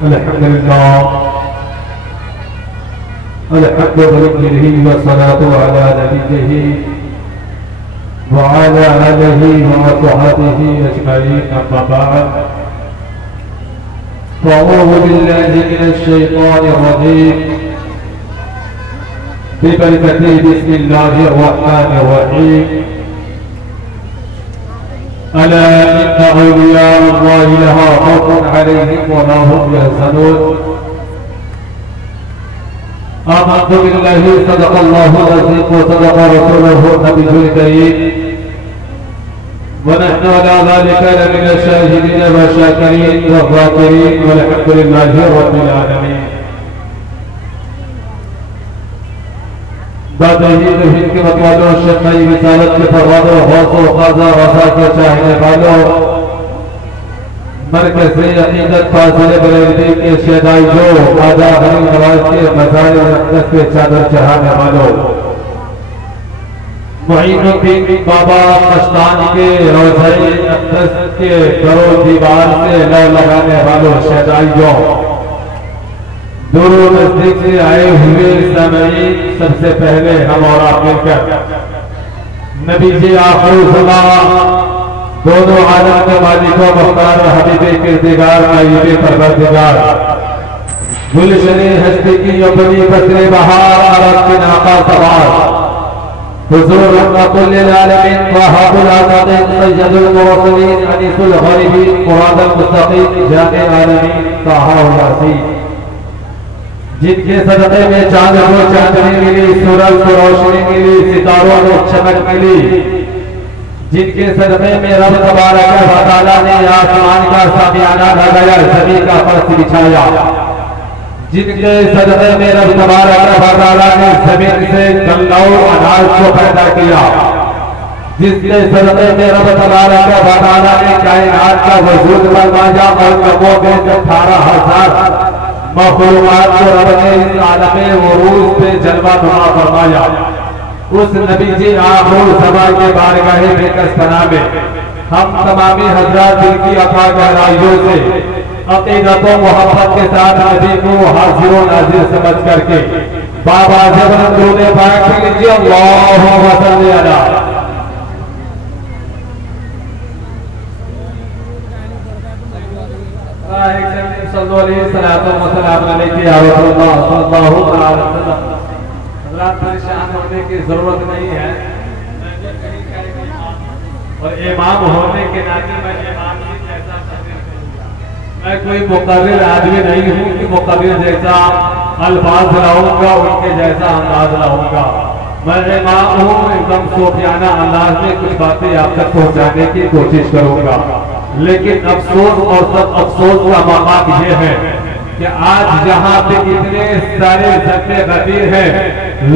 अल्हम्दुलिल्लाह अल्हम्दुलिल्लाह वस्सलातु अला नबिय्यिही व अला आलिही व असहाबिही अजमईन अम्मा बाद फ़अऊज़ु बिल्लाहि मिनश शैतानिर रजीम बिबरकति बिस्मिल्लाहिर रहमानिर रहीम अला इन्ना औलिया अल्लाहि ला खौफुन अलैहिम व ला हुम यहज़नून आमन्तु बिल्लाहि सदक़ल्लाहु अज़ीम व सदक़ रसूलुहु नबियुल करीम व नहनु अला ज़ालिका लमिन शाहिदीन व शाकिरीन व ज़ाकिरीन वल्हम्दुलिल्लाहि रब्बिल आलमीन। बादही तौहीद के मतवालों, शफ़ई रिसालत के फरमादो, हौसो ख़ाज़ा रज़ा के चाहने वालों, मरकज़ अक़ीदत फाज़िल बरेलवी के शहदाइयों, ख्वाजा गरीब नवाज के मज़ार अक़दस पे चादर चढ़ाने वालों, मुईनुद्दीन बाबा मस्तान के रोज़े अक़दस के दरो दीवार से लौ लगाने वालों शहदाइयों, दूर नजदीक से आए हुए सामईन, सबसे पहले हम और आप मिलकर नबी जी आखिर ज़मां दोनों आलम के मालिकों मुख्तार हबीबे किरदिगार नाइबे परवरदिगार गुलशने हस्ती की अपनी बसरे बहार अरब के नाका सवार हुजूर रहमतुल लिल आलमीन वहाबुल आज़ादीन सय्यदुल मुरसलीन अनीसुल गरीबीन मुरादुल मुस्तकीम जाने आलमीन ताहा यासीन, जिनके सदक़े में चांद को चांदनी मिली, सूरज को रोशनी मिली, सितारों को चमक मिली, जिनके सदक़े में रब तबारक व तआला ने आसमान का सामियाना लगाया, ज़मीन का फर्श बिछाया, जिनके सदक़े में रब तबारक व तआला ने ज़मीन से गल्ला अनाज को पैदा किया, जिसके सदक़े में रब तबारक व तआला ने कायनात का वजूद फरमाया और कमों में 18,000 मखलूक़ात को रब ने इस आलमे उरूज पे जलवा नुमा फरमाया। उस नबी जी आखिर ज़मां के बारगाहे बेकसपना में हम तमामी हज़रात दिल की अता गहराइयों से अक़ीदत व मोहब्बत के साथ नबी को हाज़िर व नाज़िर समझ करके बाबा जबरन दुरूद पाक पढ़ लीजिए। अल्लाहुम्मा सल्ली अला परेशान होने की जरूरत नहीं है, और इमाम होने के नाते मैं इमाम की जैसा मैं कोई मुकर्रिर आदमी नहीं हूँ कि मुकर्रिर जैसा अल्फाज लाऊंगा, उनके जैसा अंदाज लाऊंगा। मैं इमाम हूँ, एकदम सूफियाना अंदाज में कुछ बातें आप तक पहुँचाने की कोशिश करूंगा। लेकिन अफसोस और सब अफसोस का मकाम ये है कि आज जहाँ पे इतने सारे ज़ख्मे गदीर हैं,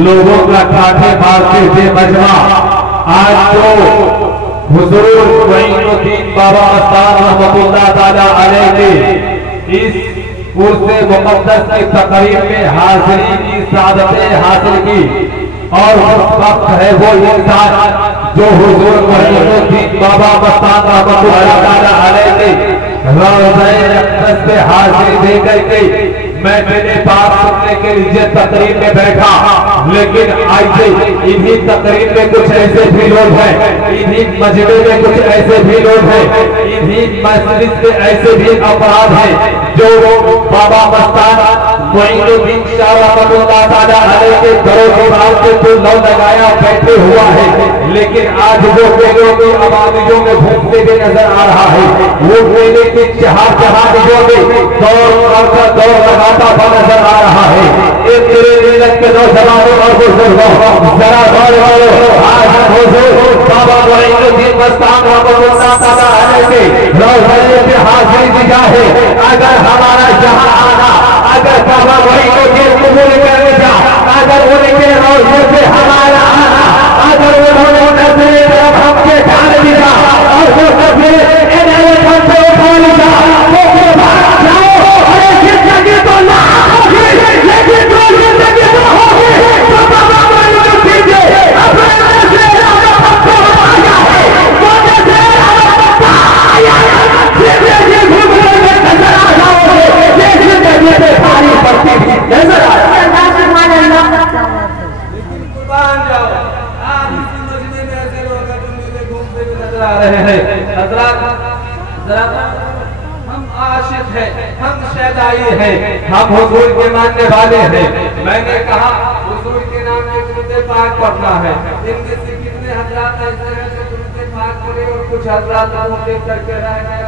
लोगों का कांटे मारते बेमजमा, आज तो हुजूर मुईनुद्दीन बाबा मस्तान रहमतुल्लाह ताला अलैह ने इस उर्से मुक़द्दस की तक़रीब में हाज़िरी की सादतें हासिल की, और उस वक्त है वो इंसान जो हुजूर मुईनुद्दीन बाबा मस्तान रहमतुल्लाह ताला अलैह ने रोज़े अक़दस पे हाज़िरी दे करके मैं मेरे बात सुनने के लिए तकरीब में बैठा। लेकिन आइए इन्हीं तकरीब में कुछ ऐसे भी लोग हैं, इन्हीं मजमे में कुछ ऐसे भी लोग हैं, इन्हीं मस्जिद में ऐसे भी अपराध हैं जो बाबा मस्तान मुईनुद्दीन शाह रहमतुल्लाह ताला अलैह के दरो दीवार पे तो लौ लगाया बैठे हुआ है, लेकिन आज वो मेलों की आबादियों में घूमते हुए नजर आ रहा है। वो मेले की जहादियों में दौड़ लगाता हुआ नजर आ रहा है। एक तेरे मिलत के नौजवानों और बुजुर्गों, जरा दौड़ वालों, आज हुजूर बाबा मुईनुद्दीन मस्तान रहमतुल्लाह ताला अलैह के रोज़े पे हाज़िरी दी जाए। अगर हमारा जहां आना, अगर बाबा मुईनुद्दीन कबूल करने जा, अगर उनके रोज़े पे हमारा आना, अगर उन्होंने नजरे तरफ हमके डाल दिया और वो नजरे इन्हें हमसे उठा लिया, तो भाग जाओ। अरे जिंदगी तो ना होगी, लेकिन जो जिंदगी तो होगी तो बाबा मुईनुद्दीन ने अपने नजरे हमको बताया है, वो नजरे हमको बताया है। जिंदगी घूमने में नजर आ जाओगे, ये हम आशिक हैं, हम शैदाई हैं, हम हुजूर के मानने वाले हैं। मैंने कहा हुजूर के नाम में दुरूद पाक पढ़ना है। इनमें से कितने हजरात ऐसे हैं जो दुरूद पाक पढ़े और कुछ हजरात मुंह देख करके रह गए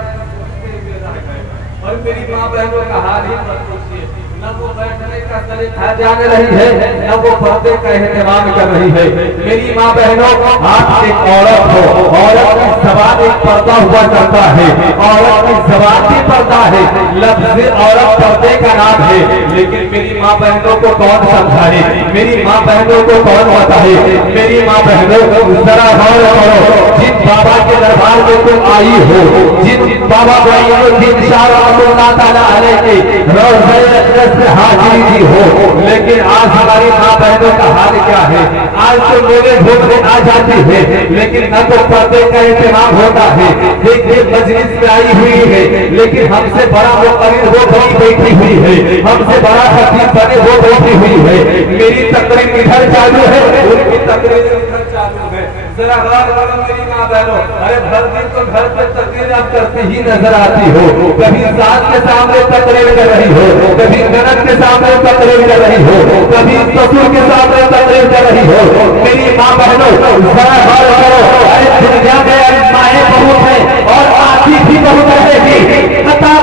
और मेरी माँ बहनों का हाल ही मत पूछिए। न वो बैठने का तरीका जान रही है, न वो पर्दे का एहतमाम कर रही है। मेरी माँ बहनों, आप एक औरत हो, औरत की ज़बान एक पर्दा हुआ करता है, औरत की ज़बान भी पर्दा है, लफ्ज़ औरत पर्दे का नाम है। लेकिन मेरी माँ बहनों को कौन समझाए, मेरी माँ बहनों को कौन बताए। मेरी माँ बहनों, जरा गौर करो, जिन बाबा के दरबार में तुम आई हो, जिन बाबा मुईनुद्दीन शाह रहमतुल्लाह ताला अलैह के रोज़े में हाजिरी दी हो, लेकिन आज हमारी माँ बहनों का हाल क्या है। आज तो मेरे ढूंढने आ जाती है, लेकिन न तो पर्दे का इंतजाम होता है। देखिए मजलिस में आई हुई है, लेकिन हमसे बड़ा मुक़र्रिर वो बनी बैठी हुई है, हमसे बड़ा खतीब बने वो बैठी हुई है। मेरी तकरीर इधर चालू है, उनकी तकरीर इधर चालू है। जरा गौर करो मेरी माँ बहनों, अरे भर दिन तो घर पे तकरीर आप करती ही नजर आती हो। कभी सास के सामने तकरीर कर रही हो, कभी ननद के सामने तकरीर कर रही हो, कभी ससुर के सामने तकरीर कर रही हो। मेरी माँ बहनों, जरा गौर करो, अरे दुनिया में माएँ बहुत है और आती भी बहुत रहेगी। कतार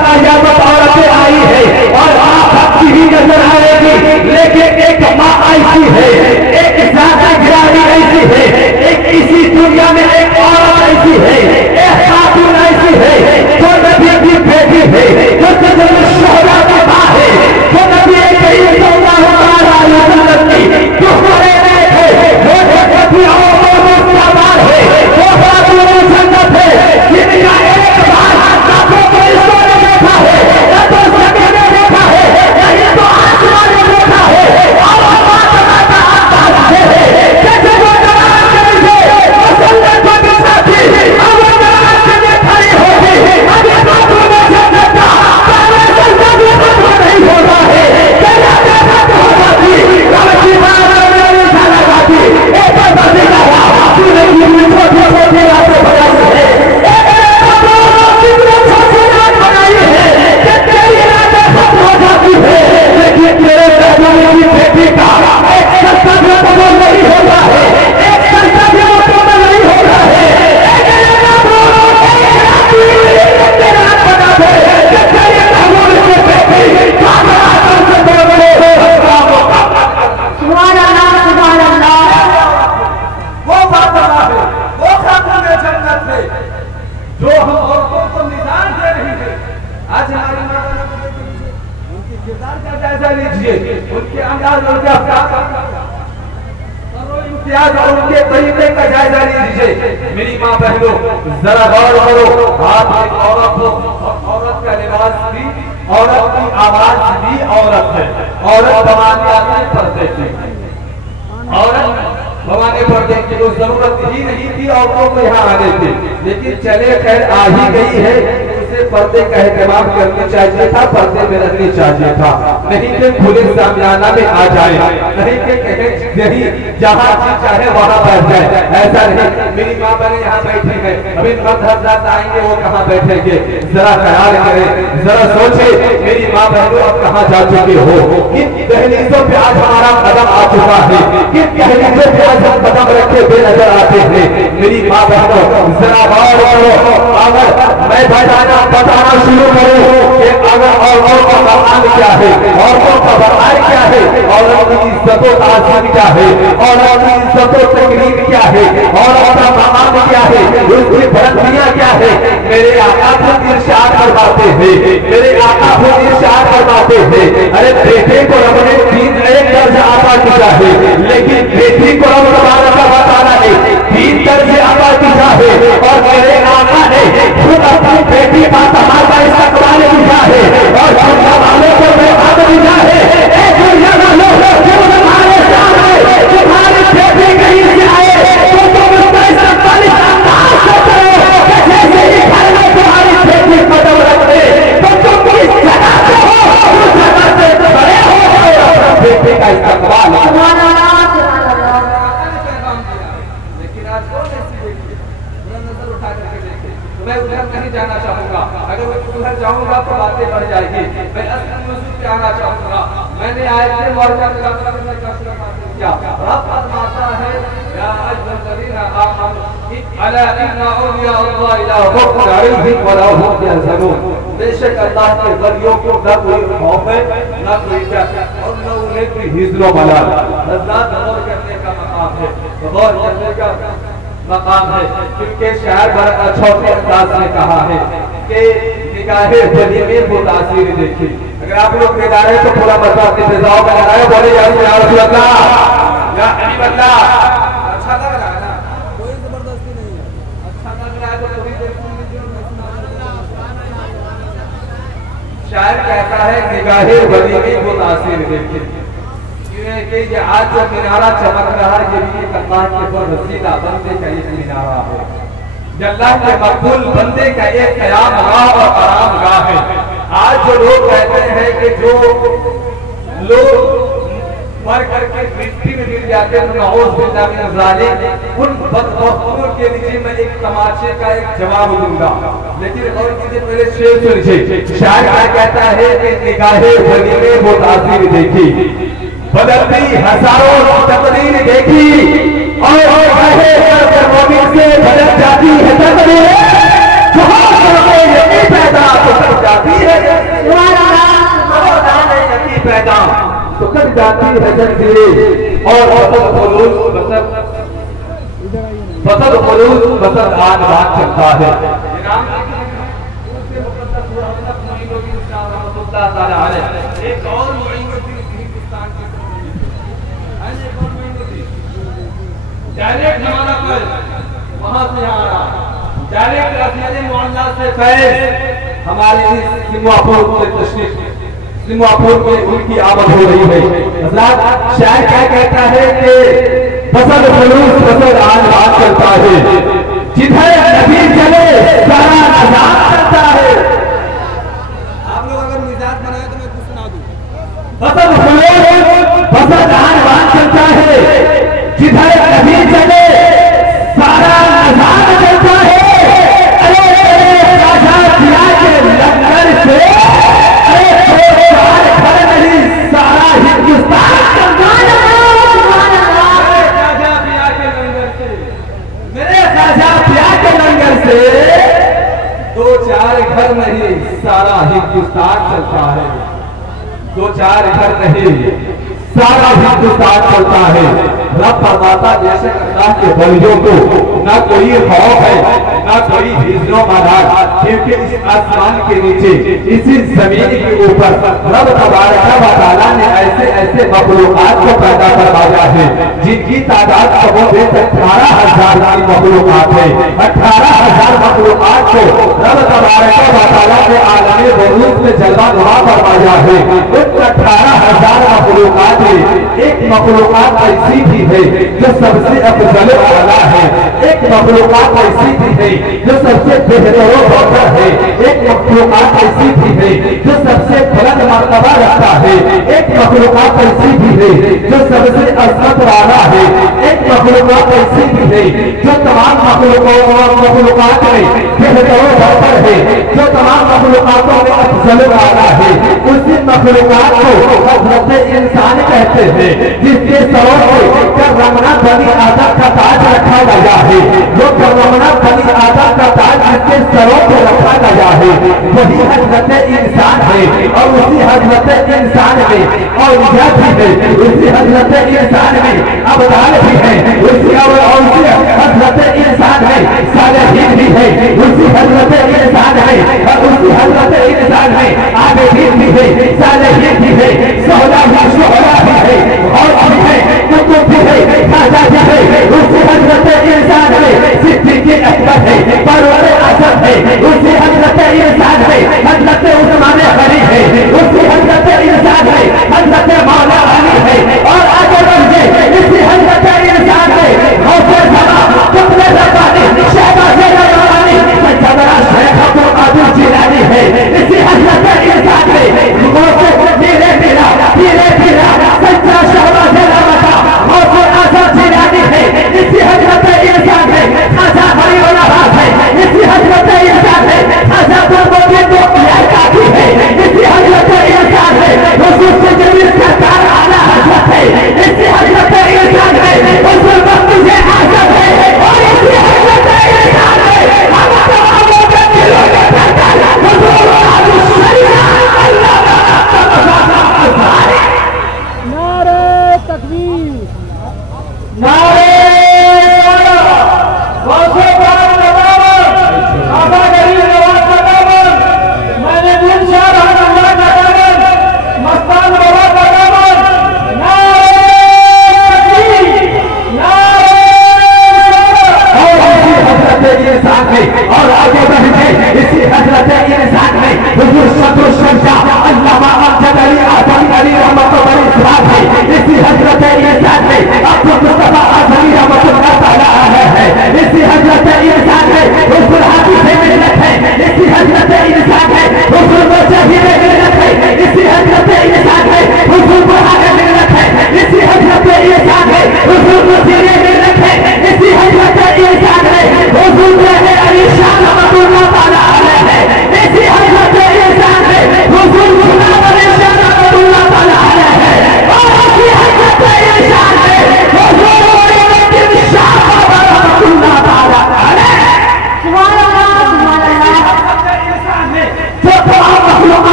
औरतें आई है और आप आपकी ही नजर आएगी, लेकिन एक माँ ऐसी है, एक ज्यादा गिरानी ऐसी है, एक इसी दुनिया में एक औरत ऐसी है, एक खातून ऐसी है जो नबी की बेटी है, जो शोहरा की माँ है, जो नबी सल्लल्लाहु अलैहि वसल्लम की दुश्मन है, जो नबी और है, वो खातून जन्नत है, जिनका एक बार काफों को ईश्वर ने देखा है, या तो जगह ने देखा है, नहीं तो आसमान ने देखा है। और बात बताता अंदाज है जैसे वो जवान करेंगे मुसल्लन को बिछाती, अब वो जवान के लिए खड़ी होगी, अभी खातून जन्नत का पहले सजदा भी नहीं होता है, पहले देखा तो होता थी, कभी बार मेरी साला गाती, एक बंदी का तूने की छोटी छोटी बातें बनाई है, कितने छोटी बात बनाई है कि तेरी रातें खत्म हो जाती है, लेकिन तेरे बेटी की बेटी का एक कर्तव्य कबूल नहीं होता है, एक कर्तव्य कबूल नहीं होता है। वो बात है, वो खातून जन्नत है जो हम औरतों को निशान दे रही है। आज हमारी माँ उनके किरदार का जायजा लीजिए, उनके अंदाज, उनके इम्तियाज और उनके तरीके का जायजा लीजिए। मेरी माँ बहनों, जरा गौर करो, आप एक औरत हो, औरत का लिबास भी, औरत की आवाज भी औरत है। औरत भगवान आते पर्दे की, औरत भगवान पर्दे की तो जरूरत ही नहीं थी औरतों को यहाँ आने की, लेकिन चले खैर आ ही गई है, उसे पर्दे का एहतमाम करना चाहिए था, पर्दे में रहनी चाहिए था, नहीं कि खुले सामियाना में आ जाए, नहीं कि कहे यही जहाँ चाहे वहाँ बैठ जाए, ऐसा नहीं। मेरी माँ बहने यहाँ बैठी है, अभी मर्द हजरात आएंगे, वो कहाँ बैठेंगे, जरा ख्याल करें, जरा सोचे मेरी माँ बहनों अब कहाँ जा चुके हो, किन दहलीजों पे आज हमारा कदम आ चुका है, किन दहलीजों पे आज हम कदम रखे हुए नजर आते हैं। मेरी माँ बहनों, जरा गौर करो, अगर मैं बताना शुरू करूं कि अगर औरतों का बहाल क्या है, औरतों का बहाल क्या है, औरत की इज्जत और आज़ादी क्या है, औरत की इज्जत और तकरीर क्या है, औरत का मकाम क्या है, उसकी बुलंदियां क्या है, मेरे आका खुद इरशाद फरमाते हैं, मेरे आका खुद इरशाद फरमाते हैं, अरे बेटे को रब ने तीन एक दर्जा अता किया है, लेकिन बेटी को रब का बताना नहीं, तीन दर्जे अता किया है। और मेरे आका ने खुद अपनी बेटी का तमाशा इस्तेमाल किया है और दुनिया वालों को बेहद दिया है। दुनिया वालों तुम्हारे सामने तुम्हारी बेटी कहीं से आए तो तुम उसका इस्तेमाल जैसे ही घर में तुम्हारी बेटी कदम रखते तो तुम किस जगह से हो, उस जगह से बड़े हो गए और बेटी का इस्तेमाल। लेकिन आज कौन ऐसी बेटी है, नजर उठा करके देखे, मैं उधर नहीं जाना चाहूंगा। अगर जाऊंगा तो बातें बढ़ जाएगी। मैं असल मौजूद पे आना चाहूंगा। मैंने आयत मुबारका में क्या रब फरमाता है, या अय्युहल्लज़ीना आमनू अला इन्ना औलिया अल्लाह ला खौफुन अलैहिम व ला हुम यहज़नून। बेशक अल्लाह के वलियों को न कोई खौफ है, न कोई डर और न उन्हें कोई हिज़्न व मलाल। हज़रत गौर करने का मकाम है, गौर करने का मकाम है, क्योंकि शायर बड़ा छोटे अंदाज में कहा है कि निगाहे वली में वो तासीर देखी। अगर आप लोग निगाह तो पूरा मजा अपने फिजाओं में लगाए, बोले या रसूल अल्लाह, या हबीब अल्लाह। अच्छा लग रहा है ना, कोई जबरदस्ती नहीं है। अच्छा लग रहा है तो थोड़ी देर शायर कहता है निगाहे वली में वो तासीर देखी। कि ये आज जो मिनारा चमक रहा है, ये भी एक अल्लाह के ऊपर रसीदा बंदे का एक मिनारा है। अल्लाह के मकबूल बंदे का एक क़याम गाह और आराम गाह है। आज जो लोग कहते हैं कि जो लोग मर करके मिट्टी में गिर जाते हैं, उन बदबख्तों के लिए मैं एक तमाशे का एक जवाब दूंगा। लेकिन और कीजिए, पहले शेर सुनिए। शायर क्या कहता है कि निगाहे वली में वो तासीर देखी, बदलती हजारों तकदीर देखी, और मोमिन से बदल जाती है तकदीर, यकीन पैदा तो कर जाती है, पैदा तो कर जाती है जंजीरें, और बसद खुलूस बसद आन बात चलता है। एक और डायरेक्ट जमाना पर वहां से आ रहा, डायरेक्ट रफील मुअल्ला से फैज हमारी सिंगापुर से तशरीफ, सिंगापुर में उनकी आमद हो रही है। हज़रत शायर क्या कहता है कि बसद खुलूस बसद आन बात चलता है, जिधर नबी चले सारा निजाम चलता है। आप लोग अगर मिजाज बनाए तो मैं कुछ सुना दूं। बसद खुलूस बसद आन बात चलता है, जिधर नबी चले सारा निजाम चलता है। अरे राजा दिया के लंगर से, अरे चार घर नहीं सारा हिंदुस्तान चलता है। राजा दिया के लंगर से, मेरे राजा दिया के लंगर से दो चार घर नहीं सारा हिंदुस्तान चलता है। दो चार घर नहीं सारा हिंदुस्तान चलता है। रब फरमाता जैसे अल्लाह के वलियों को ना कोई खौफ है, ना कोई हिज़्नो मलाल, क्योंकि इस आसमान के नीचे, इसी जमीन के ऊपर रब तबारक व तआला ने ऐसे ऐसे मखलूकात को पैदा करवाया है जिनकी तादाद कमोबेश 18,000 की मखलूकात है। 18,000 मखलूकात को रब तबारक व तआला ने आलमे वजूद में जलवा नुमा फरमाया है। उन 18,000 मखलूकात में एक मखलूकात ऐसी भी है जो सबसे अफजल आला है, एक मखलूकात ऐसी भी है जो सबसे बेहतर बेहतर है, एक मखलूकात ऐसी भी है जो सबसे बुलंद मर्तबा रखता है, एक मखलूकात ऐसी भी है जो सबसे अज़मत वाला है, एक मखलूकात ऐसी भी है जो तमाम मखलूकात में बेहतर बेहतर है, जो तमाम मखलूकातों में अफजल वाला है। उसी मखलूकात को हज़रत इंसान कहते हैं, जिसके सरों पे करमना बनी आदम का ताज रखा गया है। जो करमना बनी आदम का ताज जिसके सरों पे रखा गया है, वही हज़रत इंसान है। और उसी हज़रत इंसान में औलिया भी है, उसी हज़रत इंसान में अबदाल भी है, उसी हज़रत इंसान में सालिहीन भी है, उसी हज़रत इंसान में और उसी हज़रत इंसान में आबिदीन भी है, सालिहीन भी है, सोहला भी है, और भी है, कुतुब भी है, खाजा भी है। उसी हज़रत इंसान में सिद्दीक़ अकबर है, परवर आज़म है, उसी हज़रत इंसान में हज़रत उस्मान गनी है, उसी हज़रत इंसान में हज़रत मौला अली है। और आगे बढ़िए, इसी हज़रत इंसान में गौसे ज़मान कुतुब रब्बानी शहबाज़ रब्बानी सैयदना शेख अब्दुल कादिर जिलानी है। इसी हज़रत इंसान में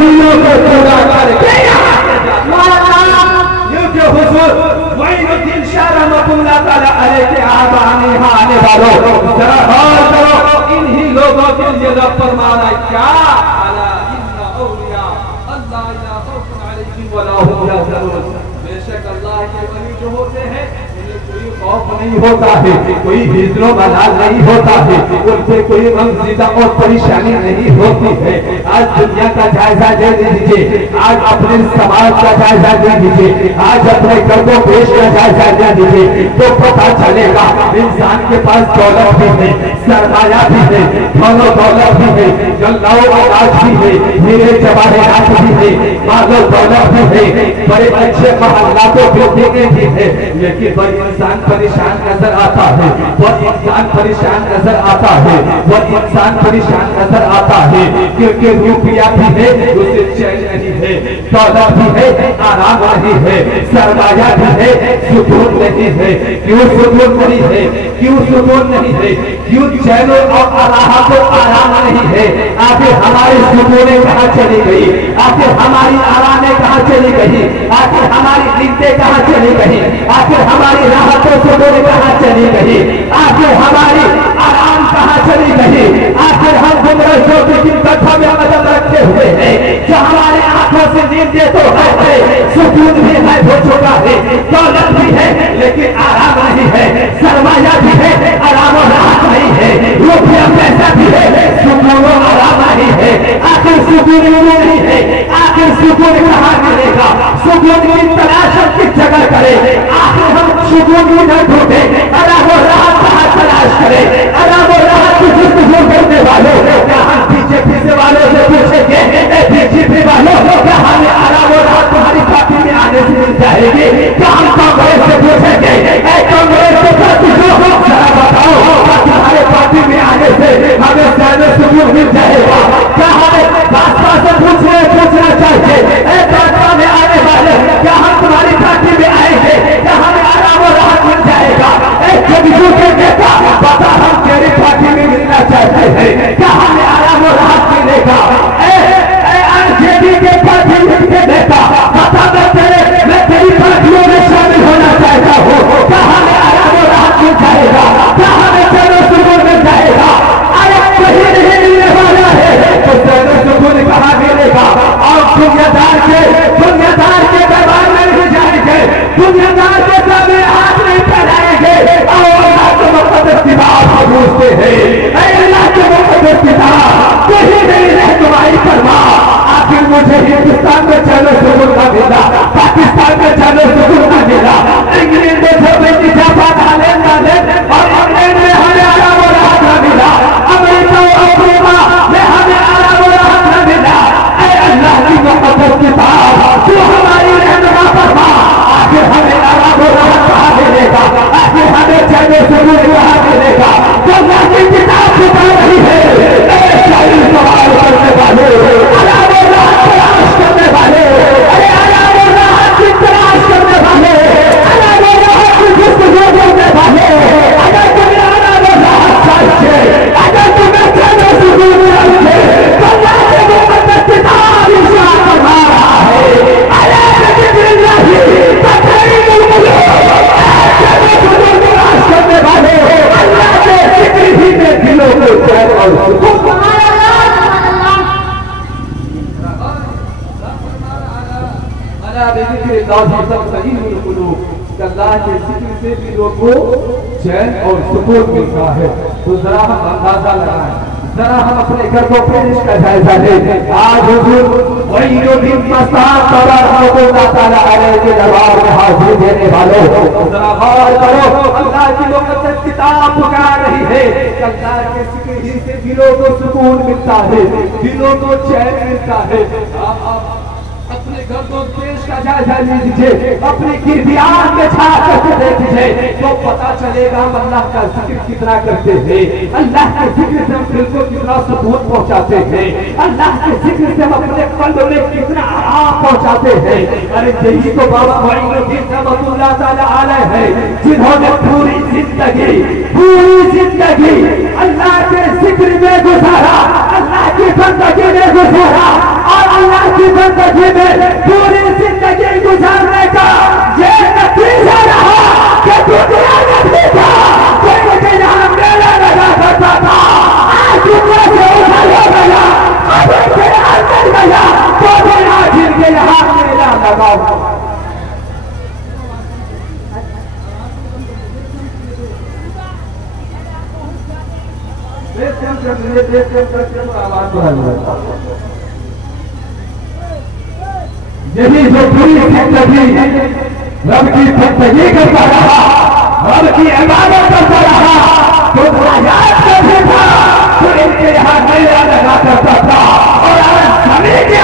मंजिलों को पूरा करके ये जो हुजूर मोइनुद्दीन शाह रहमतुल्लाह ताला अलैह के आने वालों जरा गौर करो, इन्हीं लोगों के लिए रब फरमाना क्या, अला इन्ना औलिया अल्लाह ला खौफुन अलैहिम वला हुम यहज़नून। बेशक अल्लाह के वली जो होते हैं कोई खौफ नहीं होता है, कोई हिज़्र मलाल नहीं होता है, उनसे कोई गमज़दा और परेशानी नहीं होती है। आज दुनिया का जायजा ले लीजिए, आज अपने समाज का जायजा ले लीजिए, आज अपने कर्मों पेश का जायजा ले लीजिए, तो पता चलेगा इंसान के पास दौलत भी है, सरमाया भी है, धनो दौलत भी है, गल्लाओ अनाज भी है, हीरे जवाहरात भी है, मालो दौलत भी है, बड़े अच्छे महल्लातों बिल्डिंगें भी है, लेकिन वह इंसान परेशान नजर आता है, वह इंसान परेशान नजर आता है, वह इंसान परेशान नजर आता है, क्योंकि रुपया भी है उसे चैन नहीं है, दौलत भी है आराम नहीं है, सरमाया भी है सुकून नहीं है। क्यों सुकून नहीं है, क्यों सुकून नहीं है, क्यों चैन और राहत और आराम नहीं है? आखिर हमारी सुकूनें कहाँ चली गई, आखिर हमारी आरामें कहाँ चली गई, आखिर हमारी नींदें कहाँ चली गई, आखिर हमारी राहतों सुकून कहाँ चली गई, आखिर हमारी आराम कहाँ चली गई, आखिर हम गुमराहों की कथा में कदम रखे हुए हैं, जो हमारे आंखों से नींदें तो है, सुकून भी है हो चुका है, दौलत भी है लेकिन आराम नहीं है, सरमाया भी है आराम और राहत नहीं है, रुपया पैसा भी है सुकून और आराम नहीं है। आखिर सुकून नहीं है, आखिर सुकून कहाँ मिलेगा, सुकून की तलाश हम किस जगह करें, आखिर हम सुकून की न ढूंढे, आराम और राहत कहाँ तलाश करें, आराम और राहत की गुफ्तगू करने वालों क्या हम बीजेपी से वालों से पूछेंगे, बीजेपी वालों क्या हमें आराम और राहत तुम्हारी पार्टी में आने से मिल जाएगी, क्या हम कांग्रेस से पूछेंगे, कांग्रेस के साथी जरा बताओ तुम्हारे पार्टी में आने से हमें ज्यादा सुकून मिल जाएगा, क्या हमें भाजपा से पूछना चाहिए, भाजपा में आने वाले क्या हम तुम्हारी पार्टी में आएंगे, क्या हमें आराम और राहत मिल जाएगा, जदयू के नेता बता हम तेरी पार्टी में मिलना चाहते हैं, क्या हमें आराम और राहत मिलेगा, आरजेडी के पार्टी के नेता बता मैं तेरी पार्टियों में शामिल होना चाहता हूँ, क्या हमें आराम और राहत मिल जाएगा, क्या हमें चलो सुकून मिल जाएगा, अरे कहीं नहीं मिलने वाला है, तो चलो सुकून कहाँ मिलेगा, और दुनियादार के दरबार में नहीं जाएंगे, दुनियादार के सामने हाथ नहीं फैलाएंगे, और अल्लाह के मुक़द्दस किताब को पूछते हैं, अल्लाह के मुक़द्दस किताब कहीं नहीं रहनुमाई फरमा, आखिर मुझे हिंदुस्तान में चलो सुकून का मिला, पाकिस्तान में चलो सुकून का मिला, इंग्लैंड में जापान हालैंड और इंग्लैंड में हमें आराम और राहत न मिला, अमेरिका और अफ्रीका में हमें आराम और राहत न मिला, अल्लाह की मुक़द्दस किताब जो हमारी रहनुमा फरमा, आखिर हमें आराम और राहत कहाँ मिलेगा, आखिर हमें चलो सुकून कहाँ मिलेगा, जो अल्लाह की किताब बता रही है, सवाल करने वाले आराम और राहत तलाश करने वाले, आराम और राहत की तलाश करने वाले, आराम और राहत की गुफ्तगू करने वाले, अगर तुम्हें आराम और राहत चाहिए, अगर तुम्हें चलो सुकून चाहिए, तो अल्लाह के मुक़द्दस किताब इरशाद फरमा रहा है, अला बिज़िक्रिल्लाहि तत्मइन्नुल क़ुलूब, चलो सुकून तलाश करने वाले, अल्लाह के जिक्र ही में दिलों को चैन और सुकून अल्लाह के जिक्र से भी लोगों को चैन और सुकून मिलता है। तो जरा हम अंदाजा लगाएं, जरा हम अपने घर को पेश का जायजा लें। आज हुजूर मोइनुद्दीन मस्तान रहमतुल्लाह ताला अलैह के दरबार में हाजिरी देने वालों जरा गौर करो, अल्लाह की मुक़द्दस किताब पुकार रही है, अल्लाह के जिक्र ही से दिलों को सुकून मिलता है, दिलों को चैन मिलता है। अपने घर को पेश का जायजा लीजिए, अपनी किरदियात में झांक करके देखिए, तो पता चलेगा हम अल्लाह का जिक्र कितना करते हैं, अल्लाह के जिक्र से हम दिल को कितना सुकून पहुंचाते हैं, अल्लाह के जिक्र से हम अपने कल्ब में कितना आराम पहुंचाते हैं। अरे यही तो बाबा मोइनुद्दीन रहमतुल्लाह ताला अलैह है, जिन्होंने पूरी जिंदगी अल्लाह के जिक्र में गुजारा, अल्लाह की बंदगी में गुजारा, और अल्लाह जिंदगी में पूरी जिंदगी गुजारने का ये नतीजा रहा कि दुनिया में भी था कोई मुझे यहाँ मेला लगा करता था, आज दुनिया से उठा गया, अब इनके अंदर गया तो भी आज इनके यहाँ मेला लगाओ। यही जो पूरी जिंदगी रब की बंदगी करता रहा, रब की इबादत करता रहा, तो आजाद कैसे था तो इनके यहाँ मेला लगा करता था। और आज सभी के